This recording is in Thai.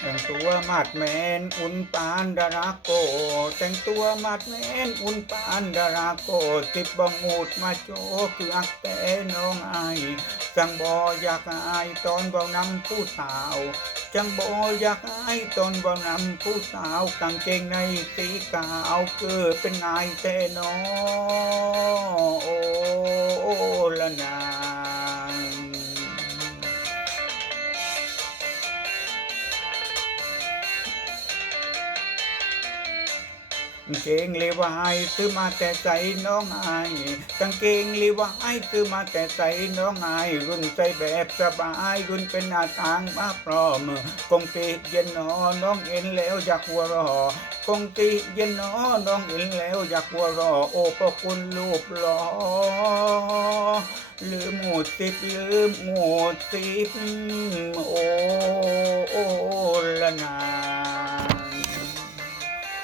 แต่งตัวมาดแมนอุ่นปานดาราโกแต่งตัวมาดแมนอุ่นปานดาราโกติบบังมูดมาโจคืออักแต่น้องไอจังบออยากอายตอนเบานำผู้สาวจังบออยากอายตอนเบานำผู้สาวกางเกงในสีขาวเกิดเป็นนายแต่น้อโอ้ละนาง กางเกงเลวายซื้อมาแต่ใส่น้องอายกางเกงเลวายซื้อมาแต่ใส่น้องอายรุ่นใส่แบบสบายรุ่นเป็นหน้าต่างมาพร้อมคงติเย็นหนอน้องเอ็นแล้วอยากหัวเรอคงติเย็นหนอน้องเอ็นแล้วอยากหัวเรอโอ้พระคุณลูกหล่อลืมหมูสิบลืมหมูสิบโอ้ละนา